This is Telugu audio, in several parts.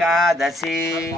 ఏకాదశి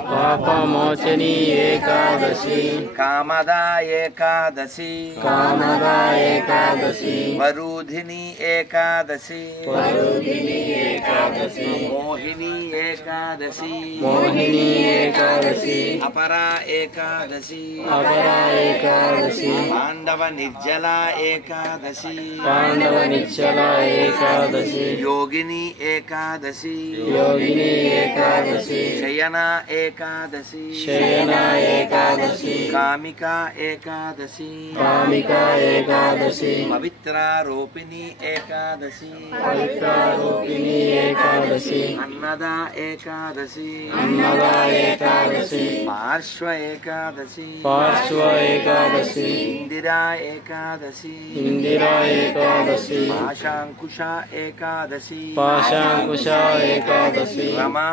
పాపమోచని ఏకాదశి కామదా ఏకాదశి కామదా ఏకాదశి వరుధిని ఏకాదశి వరుధిని ఏకాదశి మోహిని ఏకాదశి మోహిని ఏకాదశి అపరా ఏకాదశి అపరా ఏకాదశి పాండవ నిర్జల ఏకాదశి పాండవ నిశ్చల ఏకాదశి యోగిని ఏకాదశి యోగిని ఏకాదశి శయన ఏకాదశి శయన ఏకాదశి కామిక ఏకాదశి కామిక ఏకాదశి పవిత్రారోపిణి ఏకాదశి పవిత్రారూపిణి ఏకాదశి అన్నద ఏకాదశి అన్నదా ఏకాదశి పార్శ్వ ఏకాదశి పార్శ్వ ఏకాదశి ఇందిరా ఏకాదశి ఇందిరా ఏకాదశి పాశాంకుశ ఏకాదశి పాశాంకుశ ఏకాదశి రమా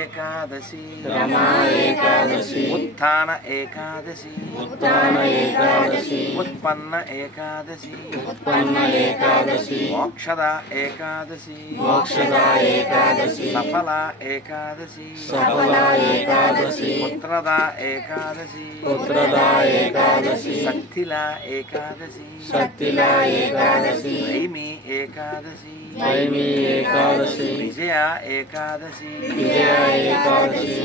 ఏకాదశి రమా ఏకాదశి ఉత్థాన ఏకాదశి ఉత్థాన ఏకాదశి ఉత్పన్న ఏకాదశి ఉత్పన్న ఏకాదశి మోక్షద ఏకాదశి మోక్షద ఏకాదశి సఫల ఏకాదశి సఫల ఏకాదశి పుత్రద ఏకాదశి పుత్రద ఏకాదశి శక్తిల ఏకాదశి శక్తిల ఏకాదశి నైమి ఏకాదశి నైమి ఏకాదశి విజయ ఏకాదశి విజయ ఏకాదశి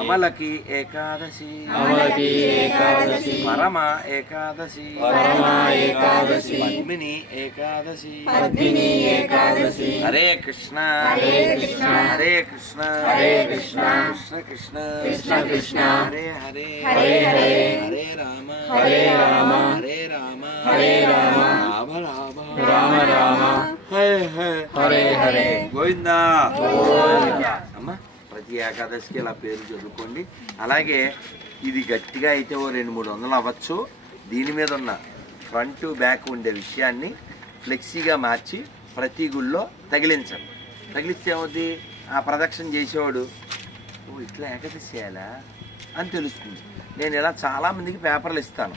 అమలకి ఏకాదశి అమలకి ఏకాదశి పరమ ఏకాదశి పరమ ఏకాదశి పద్మిని ఏకాదశి పద్మిని ఏకాదశి హరే కృష్ణ హరే కృష్ణ హరే కృష్ణ హరే కృష్ణ కృష్ణ కృష్ణ కృష్ణ కృష్ణ హరే హరే హరే హరే హరే రామ హరే రామ హరే రామ హరే రామ రామ రామ రామ రామ హరే హరే హరే హరే గోవిందా అమ్మా ప్రతి ఏకాదశికి ఇలా పేరు చదువుకోండి. అలాగే ఇది గట్టిగా అయితే ఓ 200-300 అవ్వచ్చు. దీని మీద ఉన్న ఫ్రంట్ బ్యాక్ ఉండే విషయాన్ని ఫ్లెక్సీగా మార్చి ప్రతి గుళ్ళో తగిలించండి. తగిలిస్తే ఏమవుద్ది, ఆ ప్రదక్షిణ చేసేవాడు ఓ ఇట్లా ఏకాదశి చేయాలా అని తెలుస్తుంది. నేను ఇలా చాలామందికి పేపర్లు ఇస్తాను,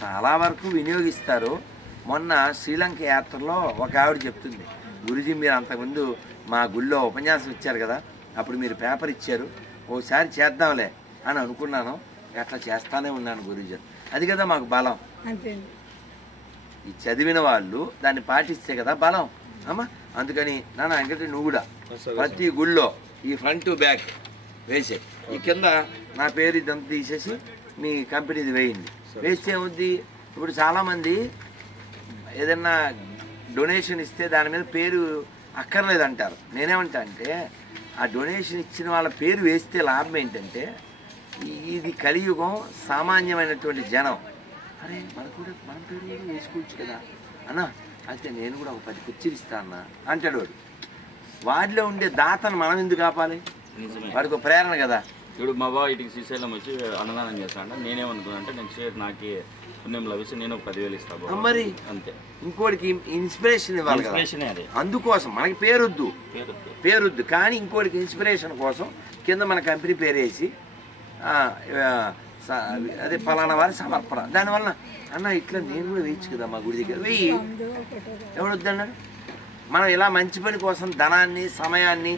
చాలా వరకు వినియోగిస్తారు. మొన్న శ్రీలంక యాత్రలో ఒక ఆవిడ చెప్తుంది, గురుజీ మీరు అంతకుముందు మా గుళ్ళో ఉపన్యాసం ఇచ్చారు కదా, అప్పుడు మీరు పేపర్ ఇచ్చారు, ఓసారి చేద్దాంలే అని అనుకున్నాను, అట్లా చేస్తానే ఉన్నాను గురుజీ. అది కదా మాకు బలం. ఈ చదివిన వాళ్ళు దాన్ని పాటిస్తే కదా బలం అమ్మా. అందుకని నాన్న వెంకట నువ్వు కూడా ప్రతి గుళ్ళో ఈ ఫ్రంట్ బ్యాక్ వేసే, ఈ కింద నా పేరు ఇదంతా తీసేసి మీ కంపెనీది వేయండి. వేస్తే ఏమవుద్ది, ఇప్పుడు చాలామంది ఏదన్నా డొనేషన్ ఇస్తే దాని మీద పేరు అక్కర్లేదంటారు. నేనేమంటా అంటే ఆ డొనేషన్ ఇచ్చిన వాళ్ళ పేరు వేస్తే లాభం ఏంటంటే, ఇది కలియుగం, సామాన్యమైనటువంటి జనం అరే మన పేరు కూడా వేసుకోవచ్చు కదా అన్న, అయితే నేను కూడా ఒక 10 కుర్చీలు ఇస్తా అన్న అంటాడు వాడు. వాడిలో ఉండే దాతను మనం ఎందుకు ఆపాలి, వాడికి ఒక ప్రేరణ కదా. ఇప్పుడు మా బావ ఇటుకి శ్రీశైలం వచ్చి అన్నదానం చేస్తాను. నేనేమనుకున్నా అంటే నెక్స్ట్ ఇయర్ నాకు పుణ్యం లభిస్తే నేను 10,000 ఇస్తాను మరి అంతే. ఇంకోటికి ఇన్స్పిరేషన్ ఇవ్వాలి కదా, అదే అందుకోసం మనకి పేరొద్దు కానీ ఇంకోటికి ఇన్స్పిరేషన్ కోసం కింద మన కంపెనీ పేరేసి అదే ఫలానా వారి సమర్పణ. దానివల్ల అన్న ఇట్లా నేను కూడా వేయచ్చు కదా మా గుడి దగ్గర, వెయ్యి ఎవడొద్దన్నాడు. మనం ఇలా మంచి పని కోసం ధనాన్ని, సమయాన్ని,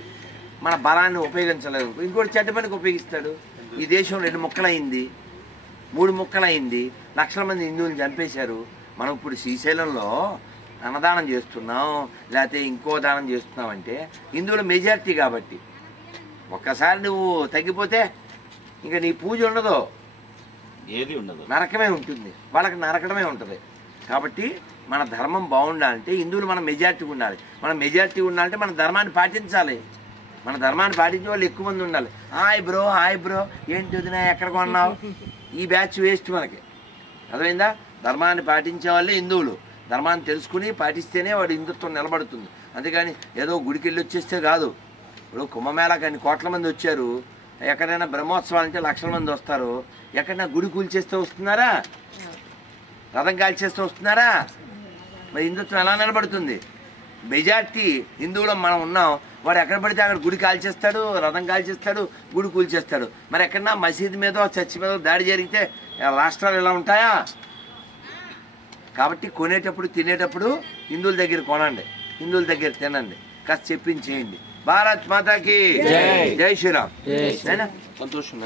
మన బలాన్ని ఉపయోగించలేదు, ఇంకోటి చెడ్డ పనికి ఉపయోగిస్తాడు. ఈ దేశం 2 ముక్కలైంది, 3 ముక్కలైంది, లక్షల మంది హిందువులు చంపేశారు. మనం ఇప్పుడు శ్రీశైలంలో అన్నదానం చేస్తున్నాం, లేకపోతే ఇంకో దానం చేస్తున్నాం అంటే హిందువుల మెజారిటీ కాబట్టి. ఒక్కసారి నువ్వు తగ్గిపోతే ఇంకా నీ పూజ ఉండదు, ఏది ఉండదు, నరకమే ఉంటుంది, వాళ్ళకి నరకడమే ఉంటుంది. కాబట్టి మన ధర్మం బాగుండాలంటే హిందువులు మన మెజారిటీ ఉండాలి. మన మెజారిటీ ఉండాలంటే మన ధర్మాన్ని పాటించాలి. మన ధర్మాన్ని పాటించే వాళ్ళు ఎక్కువ మంది ఉండాలి. హాయ్ బ్రో ఏంటి వదినా ఎక్కడ కొన్నావు, ఈ బ్యాచ్ వేస్ట్ మనకి. అర్థమైందా? ధర్మాన్ని పాటించే వాళ్ళే హిందువులు. ధర్మాన్ని తెలుసుకుని పాటిస్తేనే వాడు హిందుత్వం నిలబడుతుంది. అంతేగాని ఏదో గుడికి వెళ్ళి వచ్చేస్తే కాదు. ఇప్పుడు కుంభమేళాకి అన్ని కోట్ల మంది వచ్చారు, ఎక్కడైనా బ్రహ్మోత్సవాలు అంటే లక్షల మంది వస్తారు, ఎక్కడైనా గుడి కూల్చేస్తే వస్తున్నారా, రథం కాల్చేస్తే వస్తున్నారా? మరి హిందుత్వం ఎలా నిలబడుతుంది? మెజార్టీ హిందువులో మనం ఉన్నాం, వాడు ఎక్కడ పడితే అక్కడ గుడి కాల్చేస్తాడు, రథం కాల్చేస్తాడు, గుడి కూల్చేస్తాడు. మరి ఎక్కడన్నా మసీదు మీదో చర్చి మీదో దాడి జరిగితే రాష్ట్రాలు ఎలా ఉంటాయా? కాబట్టి కొనేటప్పుడు తినేటప్పుడు హిందువుల దగ్గర కొనండి, హిందువుల దగ్గర తినండి, కాస్త చెప్పించేయండి. భారత్ మాతాకి జై. జై శ్రీరామ్. జై. సంతోషం.